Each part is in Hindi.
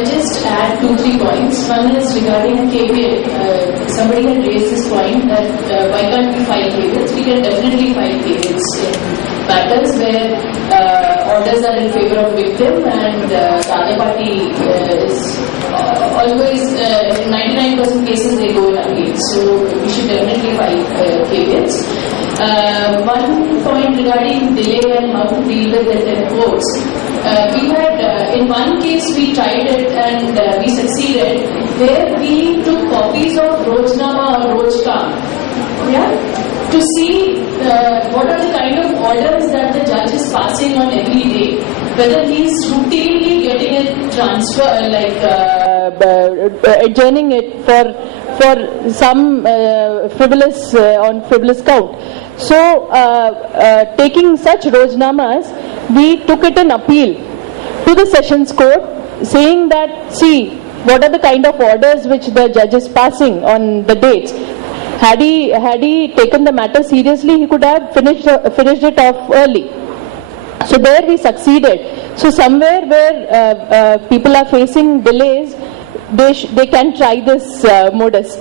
I'll just add 2-3 points. One is regarding KVL. Somebody had raised this point that why can't we file KVLs? We can definitely file KVLs in matters where orders are in favor of victim and the other party is always, in 99% cases they go in appeal. So we should definitely file KVLs. One point regarding delay and how to deal with it in courts. We had, in one case we tried it and we succeeded, where we took copies of Rojnama or Rojka, to see what are the kind of orders that the judge is passing on every day, whether he is routinely getting it transfer, adjourning it for some frivolous on frivolous count. So, taking such Rojnamas, we took it in appeal to the Sessions Court, saying that, see, what are the kind of orders which the judge is passing on the dates. Had he taken the matter seriously, he could have finished it off early. So there we succeeded. So somewhere where people are facing delays, they can try this modus.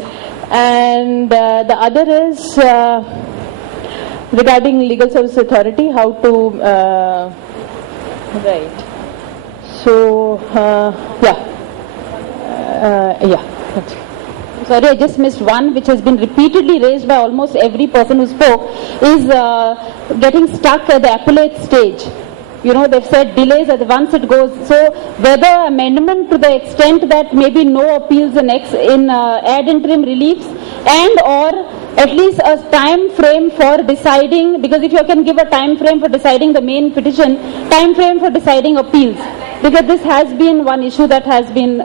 And the other is regarding Legal Service Authority, how to right. So that's it. Sorry, I just missed one which has been repeatedly raised by almost every person who spoke, is getting stuck at the appellate stage. You know, they've said delays once it goes. So whether amendment to the extent that maybe no appeals in ad interim reliefs and or at least a time frame for deciding, because if you can give a time frame for deciding the main petition, time frame for deciding appeals, because this has been one issue that has been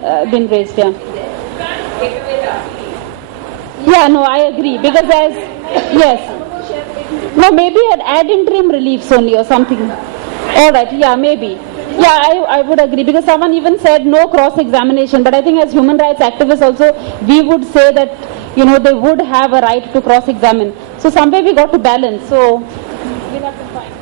raised here. Yeah, no, I agree, because maybe ad interim reliefs only or something. All right, yeah, maybe. Yeah, I would agree, because someone even said no cross-examination, but I think as human rights activists also, we would say that, you know, they would have a right to cross-examine. So somewhere we got to balance, so we'll have to find.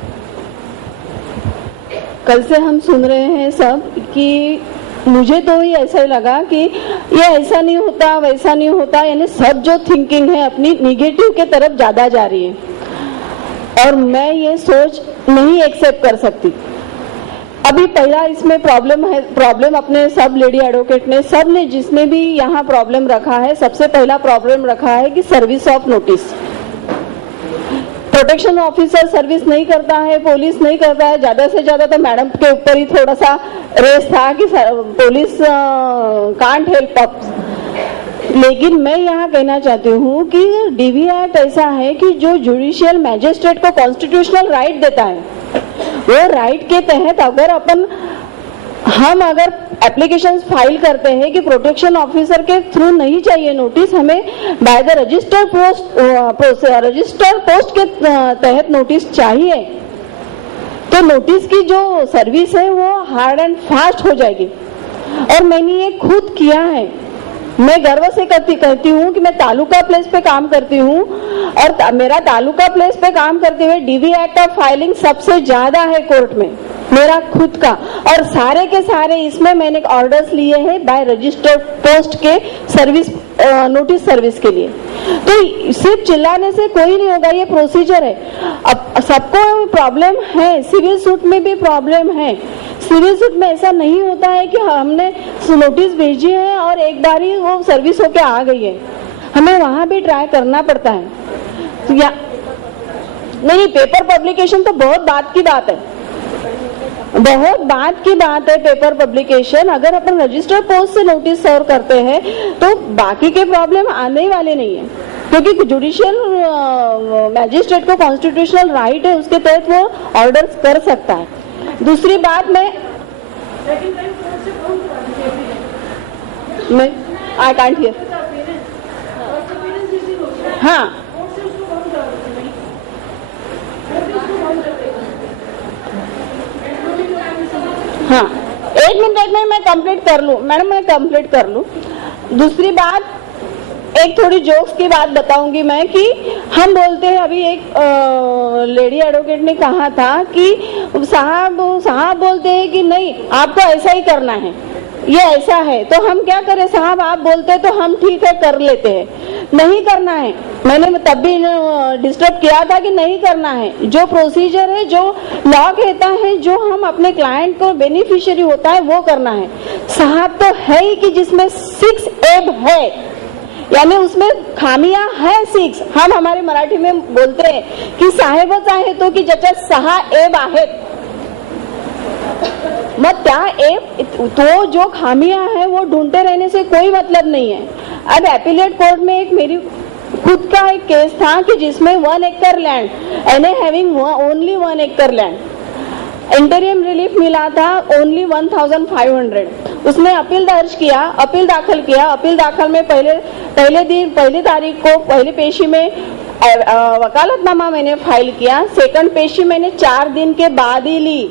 कल से हम सुन रहे हैं सब कि मुझे तो ही ऐसा ही लगा कि ये ऐसा नहीं होता वैसा नहीं होता, यानी सब जो थिंकिंग है अपनी निगेटिव के तरफ ज्यादा जा रही है, और मैं ये सोच नहीं एक्सेप्ट कर सकती। अभी पहला इसमें प्रॉब्लम अपने सब लेडी एडवोकेट ने, सब ने जिसने भी यहाँ प्रॉब्लम रखा है, सबसे पहला प्रॉब्लम रखा है कि service of notice. Protection officer service नहीं करता है, पुलिस नहीं करता है, ज्यादा से ज्यादा तो मैडम के ऊपर ही थोड़ा सा रेस था कि पुलिस कांट हेल्प अप। लेकिन मैं यहाँ कहना चाहती हूँ कि डीवी एक्ट ऐसा है कि जो जुडिशियल मैजिस्ट्रेट को कॉन्स्टिट्यूशनल राइट देता है, वो राइट के तहत हम अगर एप्लीकेशन फाइल करते हैं कि प्रोटेक्शन ऑफिसर के थ्रू नहीं चाहिए नोटिस, हमें बाय द रजिस्टर पोस्ट के तहत नोटिस चाहिए, तो नोटिस की जो सर्विस है वो हार्ड एंड फास्ट हो जाएगी। और मैंने ये खुद किया है, मैं गर्व से कहती हूँ कि मैं तालुका प्लेस पे काम करती हूँ, और मेरा तालुका प्लेस पे काम करते हुए डीवी एक्ट ऑफ फाइलिंग सबसे ज्यादा है कोर्ट में, मेरा खुद का, और सारे के सारे इसमें मैंने ऑर्डर्स लिए हैं बाय रजिस्टर्ड पोस्ट के सर्विस नोटिस सर्विस के लिए। तो सिर्फ चिल्लाने से कोई नहीं होगा, ये प्रोसीजर है। अब सबको प्रॉब्लम है, सिविल सूट में भी प्रॉब्लम है। सिविल सूट में ऐसा नहीं होता है कि हमने नोटिस भेजी है और एक बार ही वो सर्विस होके आ गई है, हमें वहां भी ट्राई करना पड़ता है। तो नहीं, पेपर पब्लिकेशन तो बहुत बात की बात है, बहुत बात की बात है पेपर पब्लिकेशन। अगर अपन रजिस्टर पोस्ट से नोटिस सर्व करते हैं तो बाकी के प्रॉब्लम आने वाले नहीं है, क्योंकि जुडिशियल मैजिस्ट्रेट को कॉन्स्टिट्यूशनल राइट है, उसके तहत वो ऑर्डर्स कर सकता है। दूसरी बात मैं आई कांट हियर। हाँ, हाँ, एक मिनट मैं कंप्लीट कर लूं मैडम, मैं कंप्लीट कर लूं। दूसरी बात, एक थोड़ी जोक्स की बात बताऊंगी मैं कि हम बोलते हैं, अभी एक लेडी एडवोकेट ने कहा था कि साहब बोलते हैं कि नहीं आपको ऐसा ही करना है, ये ऐसा है, तो हम क्या करें साहब, आप बोलते तो हम ठीक है कर लेते हैं, नहीं करना है। मैंने तब भी डिस्टर्ब किया था कि नहीं करना है। जो प्रोसीजर है, जो लॉ कहता है, जो हम अपने क्लाइंट को बेनिफिशियरी होता है वो करना है। साहब तो है ही कि जिसमें 6 एब है, यानी उसमें खामियां है 6। हम हमारे मराठी में बोलते हैं की साहेबच आहे तो की ज्याच्यात 6 एब आहेत, मग त्या एप तो जो खामियां है वो ढूंढते रहने से कोई मतलब नहीं है। अब एपिलेट कोर्ट में एक मेरी खुद का एक केस था कि जिसमें 1 एकड़ लैंड, एन हैविंग ओनली 1 एकड़ लैंड, इंटरियम रिलीफ मिला था ओनली 1500। उसने अपील दर्ज किया, अपील दाखिल किया। अपील दाखिल में पहली तारीख को पहली पेशी में वकालतनामा मैंने फाइल किया, सेकंड पेशी मैंने 4 दिन के बाद ही ली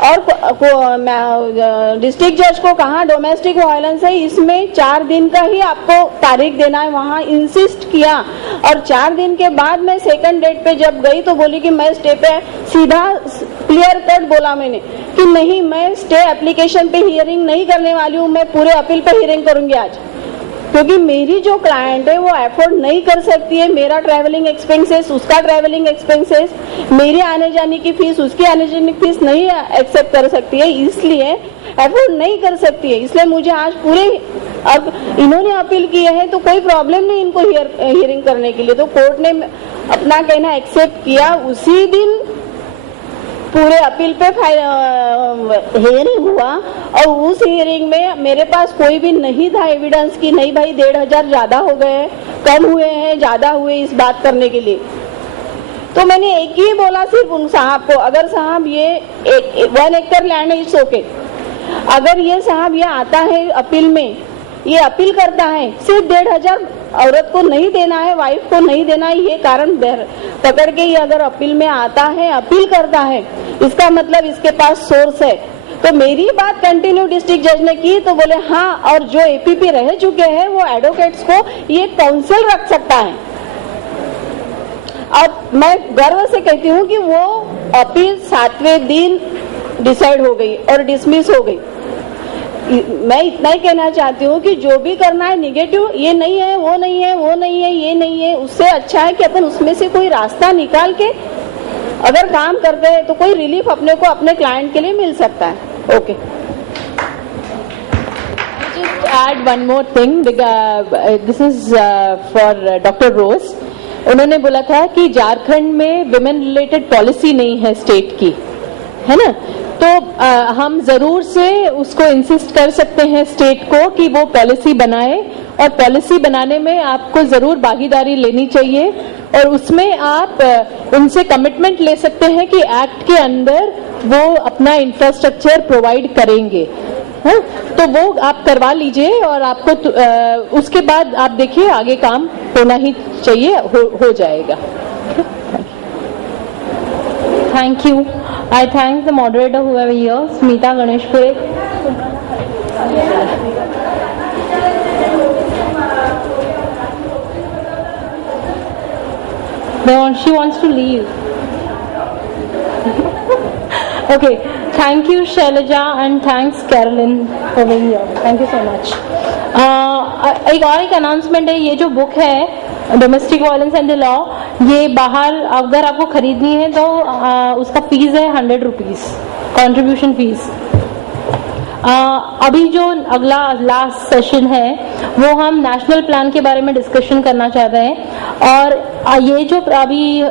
और डिस्ट्रिक्ट जज को कहा डोमेस्टिक वायलेंस है, इसमें 4 दिन का ही आपको तारीख देना है, वहां इंसिस्ट किया। और 4 दिन के बाद मैं सेकंड डेट पे जब गई तो बोली कि मैं स्टे पे, सीधा क्लियर कट बोला मैंने कि नहीं, मैं स्टे एप्लीकेशन पे हियरिंग नहीं करने वाली हूँ, मैं पूरे अपील पे हियरिंग करूंगी आज, क्योंकि मेरी जो क्लाइंट है वो अफोर्ड नहीं कर सकती है। मेरा ट्रैवलिंग एक्सपेंसेस, उसका ट्रैवलिंग एक्सपेंसेस, मेरी आने जाने की फीस, उसकी आने जाने की फीस नहीं एक्सेप्ट कर सकती है, इसलिए अफोर्ड नहीं कर सकती है। इसलिए मुझे आज पूरे, अब इन्होंने अपील की है तो कोई प्रॉब्लम नहीं इनको हियरिंग करने के लिए, तो कोर्ट ने अपना कहना एक्सेप्ट किया। उसी दिन पूरे अपील पे हियरिंग हुआ और उस हियरिंग में मेरे पास कोई भी नहीं था एविडेंस की नहीं भाई 1,500 ज्यादा हो गए, कम हुए हैं, ज्यादा हुए, इस बात करने के लिए। तो मैंने एक ही बोला सिर्फ उन साहब को, अगर साहब ये 1 एकड़ लैंड है, इट्स ओके, अगर ये साहब ये आता है अपील में, ये अपील करता है, सिर्फ 1,500 औरत को नहीं देना है, वाइफ को नहीं देना है, ये कारण पकड़ के ये अगर अपील में आता है, अपील करता है, इसका मतलब इसके पास सोर्स है। तो मेरी बात कंटिन्यू डिस्ट्रिक्ट जज ने की तो बोले हाँ, और जो एपीपी रह चुके हैं वो एडवोकेट्स को ये काउंसिल रख सकता है। अब मैं गर्व से कहती हूँ कि वो अपील 7वें दिन डिसाइड हो गई और डिसमिस हो गई। मैं इतना ही कहना चाहती हूँ कि जो भी करना है निगेटिव, ये नहीं है, वो नहीं है, वो नहीं है, ये नहीं है, उससे अच्छा है कि अपन उसमें से कोई रास्ता निकाल के अगर काम करते हैं तो कोई रिलीफ अपने को अपने क्लाइंट के लिए मिल सकता है। Okay, just add one more thing. This is for Dr. Rose. उन्होंने बोला था कि झारखंड में विमेन रिलेटेड पॉलिसी नहीं है स्टेट की, है ना, तो हम जरूर से उसको इंसिस्ट कर सकते हैं स्टेट को कि वो पॉलिसी बनाए, और पॉलिसी बनाने में आपको जरूर भागीदारी लेनी चाहिए, और उसमें आप उनसे कमिटमेंट ले सकते हैं कि एक्ट के अंदर वो अपना इंफ्रास्ट्रक्चर प्रोवाइड करेंगे, है? तो वो आप करवा लीजिए, और आपको उसके बाद आप देखिए आगे काम होना ही चाहिए, हो जाएगा। Thank you. I thank the moderator whoever here, Smita Ganeshpure. She wants to leave. Okay. Thank you, Shailaja, and thanks, Carolyn, for being here. Thank you so much. एक और एक अनाउंसमेंट है, ये जो बुक है domestic violence and the law, ये बाहर अगर आपको खरीदनी है तो उसका फीस है 100 रुपीज कंट्रीब्यूशन फीस। अभी जो अगला लास्ट सेशन है वो हम नेशनल प्लान के बारे में डिस्कशन करना चाहते हैं, और ये जो अभी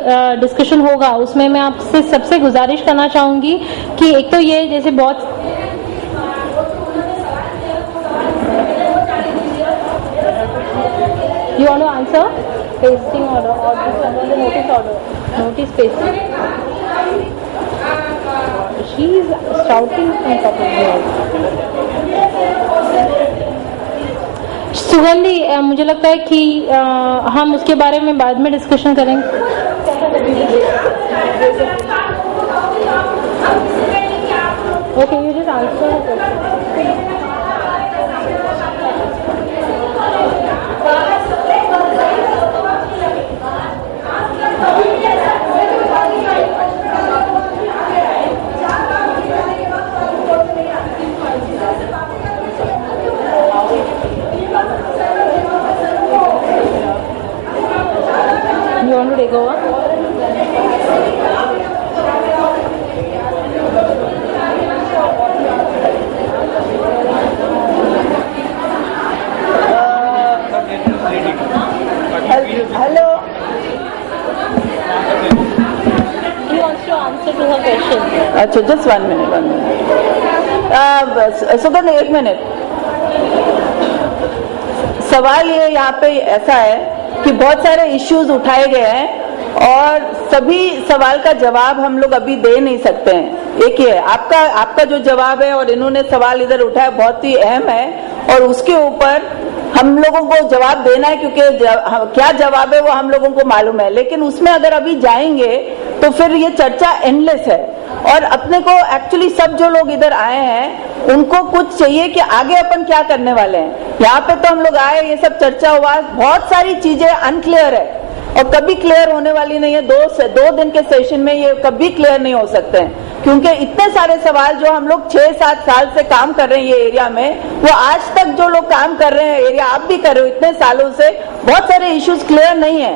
डिस्कशन होगा उसमें मैं आपसे सबसे गुजारिश करना चाहूंगी कि एक तो ये जैसे बहुत You want to answer? Pasting order or this under the notice order? Notice pasting. She is shouting on top of the सुगंधी, मुझे लगता है कि हम उसके बारे में बाद में डिस्कशन करेंगे। Okay, you just answer the question. answer to her question. अच्छा, just 1 minute. सुगंध, 1 मिनट. सवाल ये यहाँ पे ऐसा है कि बहुत सारे इश्यूज उठाए गए हैं और सभी सवाल का जवाब हम लोग अभी दे नहीं सकते हैं. एक ही है आपका जो जवाब है और इन्होंने सवाल इधर उठाया बहुत ही अहम है और उसके ऊपर हम लोगों को जवाब देना है, क्योंकि क्या जवाब है वो हम लोगों को मालूम है. लेकिन उसमें अगर अभी जाएंगे तो फिर ये चर्चा एंडलेस है और अपने को एक्चुअली सब जो लोग इधर आए हैं उनको कुछ चाहिए कि आगे अपन क्या करने वाले हैं. यहाँ पे तो हम लोग आए, ये सब चर्चा हुआ, बहुत सारी चीजें अनक्लियर है और कभी क्लियर होने वाली नहीं है. 2 दिन के सेशन में ये कभी क्लियर नहीं हो सकते हैं, क्योंकि इतने सारे सवाल जो हम लोग 6-7 साल से काम कर रहे हैं ये एरिया में, वो आज तक जो लोग काम कर रहे हैं एरिया, आप भी कर रहे हो इतने सालों से, बहुत सारे इश्यूज क्लियर नहीं है.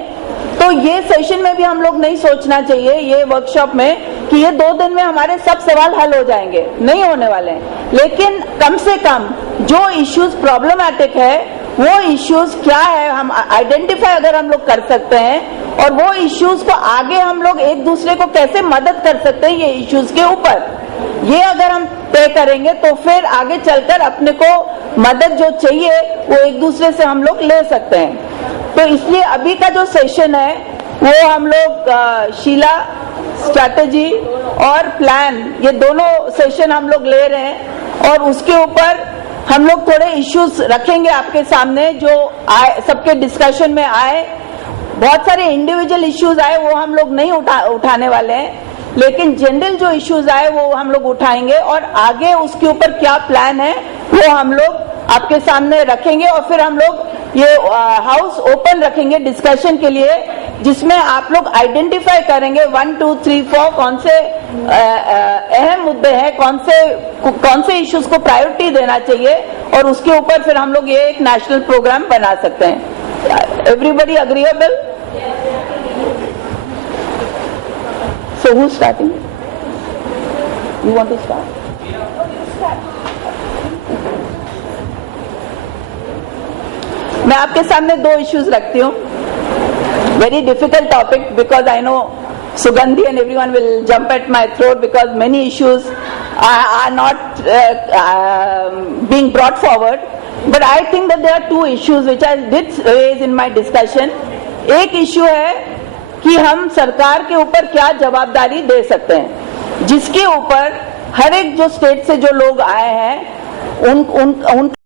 तो ये सेशन में भी हम लोग नहीं सोचना चाहिए, ये वर्कशॉप में, कि ये 2 दिन में हमारे सब सवाल हल हो जाएंगे. नहीं होने वाले हैं. लेकिन कम से कम जो इश्यूज प्रॉब्लमैटिक है वो इश्यूज क्या है हम आइडेंटिफाई अगर हम लोग कर सकते हैं और वो इश्यूज को आगे हम लोग एक दूसरे को कैसे मदद कर सकते हैं ये इश्यूज के ऊपर, ये अगर हम तय करेंगे तो फिर आगे चलकर अपने को मदद जो चाहिए वो एक दूसरे से हम लोग ले सकते हैं. तो इसलिए अभी का जो सेशन है वो हम लोग शीला, स्ट्रैटेजी और प्लान, ये दोनों सेशन हम लोग ले रहे हैं और उसके ऊपर हम लोग थोड़े इश्यूज रखेंगे आपके सामने जो आए, सबके डिस्कशन में आए. बहुत सारे इंडिविजुअल इश्यूज आए वो हम लोग नहीं उठाने वाले हैं, लेकिन जनरल जो इश्यूज आए वो हम लोग उठाएंगे और आगे उसके ऊपर क्या प्लान है वो हम लोग आपके सामने रखेंगे और फिर हम लोग ये हाउस ओपन रखेंगे डिस्कशन के लिए, जिसमें आप लोग आइडेंटिफाई करेंगे 1, 2, 3, 4 कौन से अहम मुद्दे हैं, कौन से इश्यूज को प्रायोरिटी देना चाहिए और उसके ऊपर फिर हम लोग ये एक नेशनल प्रोग्राम बना सकते हैं. Everybody agreeable? So who's starting? You want to start? मैं आपके सामने 2 इश्यूज रखती हूँ. Very difficult topic because I know Sugandhi and everyone will jump at my throat because many issues are not being brought forward. But I think that there are 2 issues which I did raise in my discussion. एक issue है कि हम सरकार के ऊपर क्या जवाबदारी दे सकते हैं, जिसके ऊपर हर एक जो स्टेट से जो लोग आए हैं उन